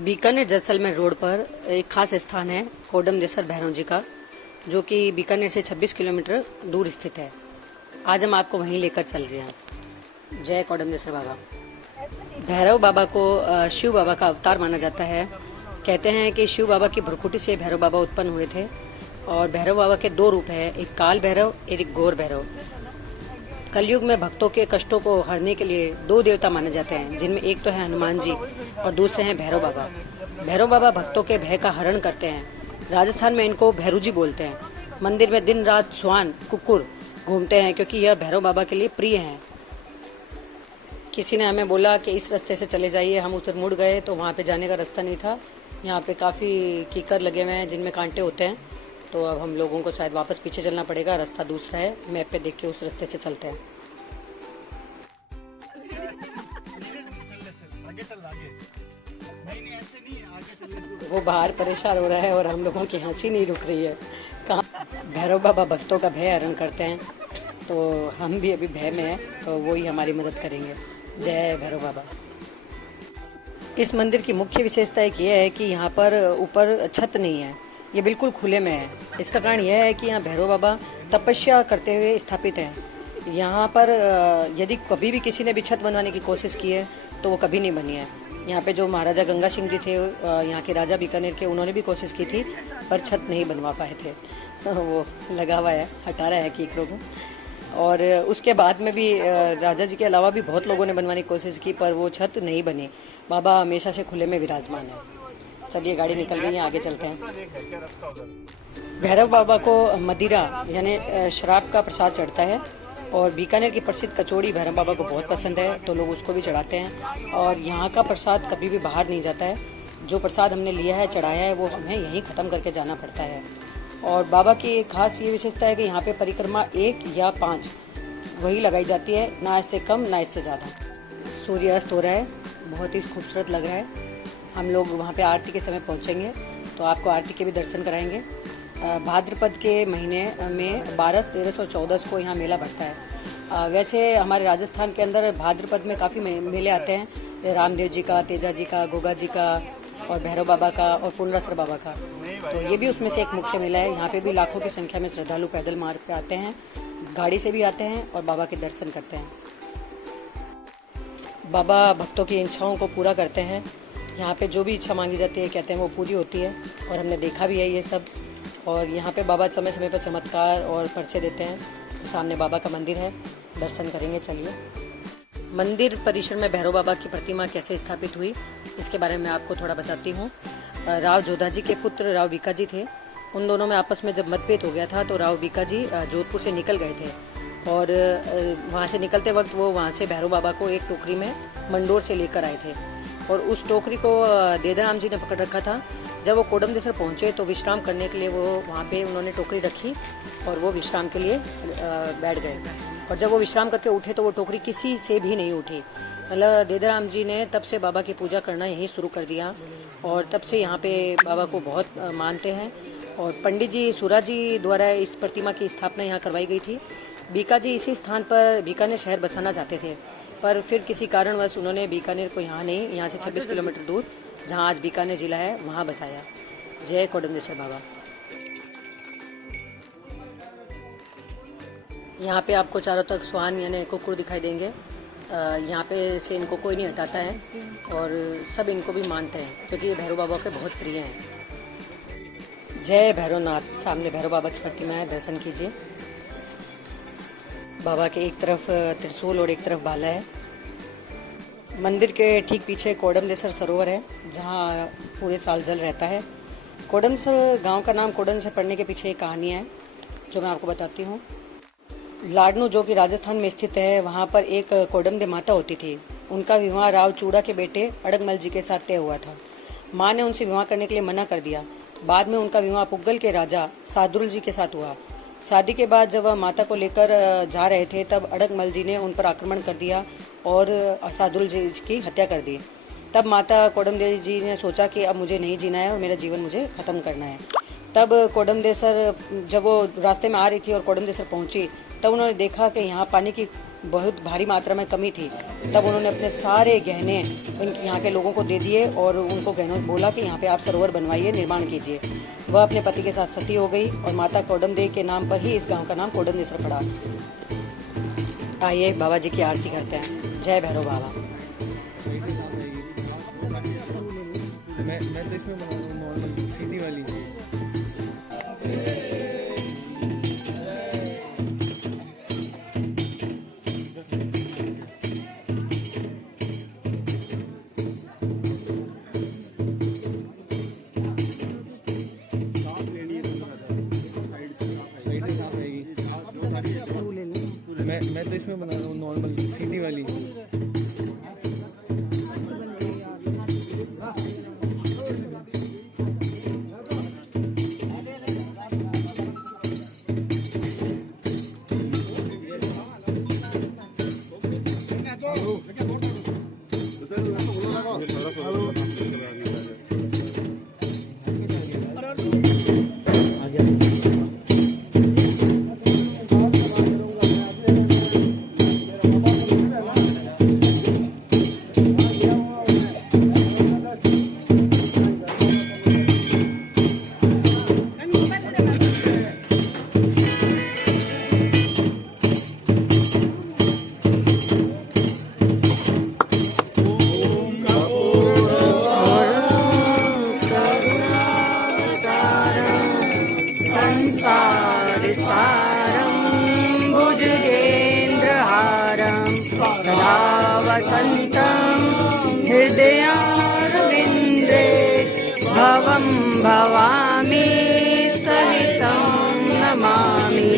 Bikaner Jaisalmer road पर एक खास स्थान है कोडमदेसर भैरव जी का, जो कि बीकानेर से 26 किलोमीटर दूर स्थित है। आज हम आपको वहीं लेकर चल रहे हैं। जय कोडमदेसर बाबा। भैरव बाबा को शिव बाबा का अवतार माना जाता है। कहते हैं कि शिव बाबा की भ्रुकुटी से भैरव बाबा उत्पन्न हुए थे और भैरव बाबा के दो रूप हैं, एक काल भैरव, एक गौर भैरव। कलयुग में भक्तों के कष्टों को हरने के लिए दो देवता माने जाते हैं, जिनमें एक तो है हनुमान जी और दूसरे हैं भैरव बाबा। भैरव बाबा भक्तों के भय का हरण करते हैं। राजस्थान में इनको भैरू जी बोलते हैं। मंदिर में दिन रात स्वान कुकुर घूमते हैं, क्योंकि यह भैरव बाबा के लिए प्रिय हैं। किसी ने हमें बोला कि इस रास्ते से चले जाइए। हम उधर मुड़ गए तो वहाँ पे जाने का रास्ता नहीं था। यहाँ पे काफ़ी कीकर लगे हुए हैं जिनमें कांटे होते हैं, तो अब हम लोगों को शायद वापस पीछे चलना पड़ेगा। रास्ता दूसरा है, मैप पे देख के उस रास्ते से चलते हैं। वो बाहर परेशान हो रहा है और हम लोगों की हंसी नहीं रुक रही है। कहाँ भैरव बाबा भक्तों का भय हरण करते हैं, तो हम भी अभी भय में हैं, तो वो ही हमारी मदद करेंगे। जय भैरव बाबा। इस मंदिर की मुख्य विशेषता एक ये है कि यहाँ पर ऊपर छत नहीं है, ये बिल्कुल खुले में है। इसका कारण यह है कि यहाँ भैरव बाबा तपस्या करते हुए स्थापित हैं। यहाँ पर यदि कभी भी किसी ने भी छत बनवाने की कोशिश की है तो वो कभी नहीं बनी है। यहाँ पे जो महाराजा गंगा सिंह जी थे, यहाँ के राजा बीकानेर के, उन्होंने भी कोशिश की थी पर छत नहीं बनवा पाए थे। तो वो लगा हुआ है, हटा रहा है कीकरों को। और उसके बाद में भी राजा जी के अलावा भी बहुत लोगों ने बनवाने की कोशिश की, पर वो छत नहीं बनी। बाबा हमेशा से खुले में विराजमान है। चलिए गाड़ी निकल गई है, आगे चलते हैं। भैरव बाबा को मदिरा यानी शराब का प्रसाद चढ़ता है और बीकानेर की प्रसिद्ध कचौड़ी भैरव बाबा को बहुत पसंद है, तो लोग उसको भी चढ़ाते हैं। और यहाँ का प्रसाद कभी भी बाहर नहीं जाता है। जो प्रसाद हमने लिया है, चढ़ाया है, वो हमें यहीं ख़त्म करके जाना पड़ता है। और बाबा की एक खास ये विशेषता है कि यहाँ पे परिक्रमा 1 या 5 वही लगाई जाती है, ना इससे कम ना इससे ज़्यादा। सूर्यास्त हो रहा है, बहुत ही खूबसूरत लग रहा है। हम लोग वहाँ पे आरती के समय पहुँचेंगे तो आपको आरती के भी दर्शन कराएंगे। भाद्रपद के महीने में 12, 13 और 14 को यहाँ मेला बढ़ता है। वैसे हमारे राजस्थान के अंदर भाद्रपद में काफ़ी मेले आते हैं, रामदेव जी का, तेजा जी का, गोगा जी का और भैरव बाबा का और पुनरासर बाबा का। तो ये भी उसमें से एक मुख्य मेला है। यहाँ पे भी लाखों की संख्या में श्रद्धालु पैदल मार्ग पे आते हैं, गाड़ी से भी आते हैं और बाबा के दर्शन करते हैं। बाबा भक्तों की इच्छाओं को पूरा करते हैं। यहाँ पे जो भी इच्छा मांगी जाती है, कहते हैं वो पूरी होती है, और हमने देखा भी है ये सब। और यहाँ पे बाबा समय समय पर चमत्कार और पर्चे देते हैं। सामने बाबा का मंदिर है, दर्शन करेंगे। चलिए। मंदिर परिसर में भैरव बाबा की प्रतिमा कैसे स्थापित हुई, इसके बारे में आपको थोड़ा बताती हूँ। राव जोधा जी के पुत्र राव बीका जी थे। उन दोनों में आपस में जब मतभेद हो गया था, तो राव बीका जी जोधपुर से निकल गए थे और वहाँ से निकलते वक्त वो वहाँ से भैरव बाबा को एक टोकरी में मंडोर से लेकर आए थे और उस टोकरी को देदाराम जी ने पकड़ रखा था। जब वो कोडमदेसर पहुँचे तो विश्राम करने के लिए वो वहाँ पे उन्होंने टोकरी रखी और वो विश्राम के लिए बैठ गए। और जब वो विश्राम करके उठे तो वो टोकरी किसी से भी नहीं उठी। मतलब देदाराम जी ने तब से बाबा की पूजा करना यहीं शुरू कर दिया और तब से यहाँ पे बाबा को बहुत मानते हैं। और पंडित जी सूरा जी द्वारा इस प्रतिमा की स्थापना यहाँ करवाई गई थी। बीका जी इसी स्थान पर बीकानेर शहर बसाना चाहते थे, पर फिर किसी कारणवश उन्होंने बीकानेर को यहाँ नहीं, यहाँ से 26 किलोमीटर दूर जहाँ आज बीकानेर जिला है वहाँ बसाया। जय कोडमदेसर बाबा। यहाँ पे आपको चारों तरफ स्वान यानी कुकुर दिखाई देंगे। यहाँ पे से इनको कोई नहीं हटाता है और सब इनको भी मानते हैं, क्योंकि ये भैरव बाबा के बहुत प्रिय हैं। जय भैरवनाथ। सामने भैरव बाबा की प्रतिमा है, दर्शन कीजिए। बाबा के एक तरफ त्रिशूल और एक तरफ भाला है। मंदिर के ठीक पीछे कोडमदेसर सरोवर है, जहाँ पूरे साल जल रहता है। कोडमदेसर गांव का नाम कोडमदेसर पड़ने के पीछे एक कहानी है जो मैं आपको बताती हूँ। लाडनू, जो कि राजस्थान में स्थित है, वहाँ पर एक कोडमदे माता होती थी। उनका विवाह राव चूड़ा के बेटे अड़गमल जी के साथ तय हुआ था। माँ ने उनसे विवाह करने के लिए मना कर दिया। बाद में उनका विवाह पुग्गल के राजा सादुल जी के साथ हुआ। शादी के बाद जब वह माता को लेकर जा रहे थे, तब अड़गमल जी ने उन पर आक्रमण कर दिया और सादुल जी की हत्या कर दी। तब माता कोडमदेव जी ने सोचा कि अब मुझे नहीं जीना है और मेरा जीवन मुझे ख़त्म करना है। तब कोडमदेसर, जब वो रास्ते में आ रही थी और कोडमदेसर पहुंची, तब उन्होंने देखा कि यहाँ पानी की बहुत भारी मात्रा में कमी थी, तब उन्होंने अपने सारे गहने उनके यहाँ के लोगों को दे दिए और उनको गहनों बोला कि यहाँ पे आप सरोवर बनवाइए, निर्माण कीजिए। वह अपने पति के साथ सती हो गई और माता कोडम देवी के नाम पर ही इस गांव का नाम कोडमनेश्वर पड़ा। आइए बाबा जी की आरती करते हैं। जय भैरव बाबा। मैं तो इसमें बना रहा हूँ नॉर्मल सीधी वाली। मैं तो इसमें बना रहा हूँ नॉर्मल सीधी वाली। वसन्तं हृदयारविन्दे भवं भवामि सहितं नमामि।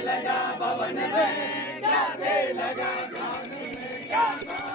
लगा भवन में क्या थे लगा